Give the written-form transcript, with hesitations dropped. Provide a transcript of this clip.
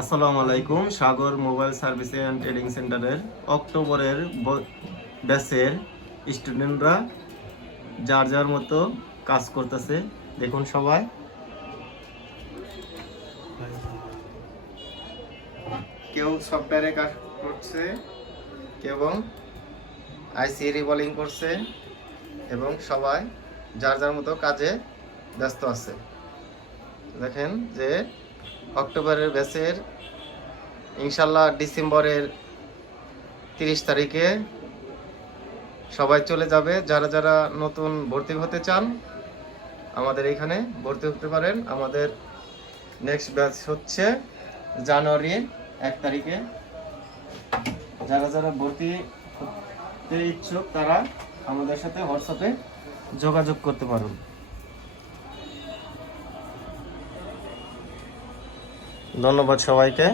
আসসালামু আলাইকুম। সাগর mobile service and trading সেন্টারের অক্টোবরের ব্যাচের স্টুডেন্টরা যার যার মতো কাজ করতেছে। দেখুন সবাই, কেউ সফটওয়্যারে কাজ করছে, কেউ আইসি রিবলিং করছে এবং সবাই যার যার মতো কাজে ব্যস্ত আছে। দেখেন যে অক্টোবরের ব্যাচের ইনশাল্লাহ ডিসেম্বরের 30 তারিখে সবাই চলে যাবে। যারা যারা নতুন ভর্তি হতে চান আমাদের এখানে ভর্তি হতে পারেন। আমাদের নেক্সট ব্যাচ হচ্ছে জানুয়ারি 1 তারিখে। যারা যারা ভর্তি হতে ইচ্ছুক তারা আমাদের সাথে হোয়াটসঅ্যাপে যোগাযোগ করতে পারেন। ধন্যবাদ সবাইকে।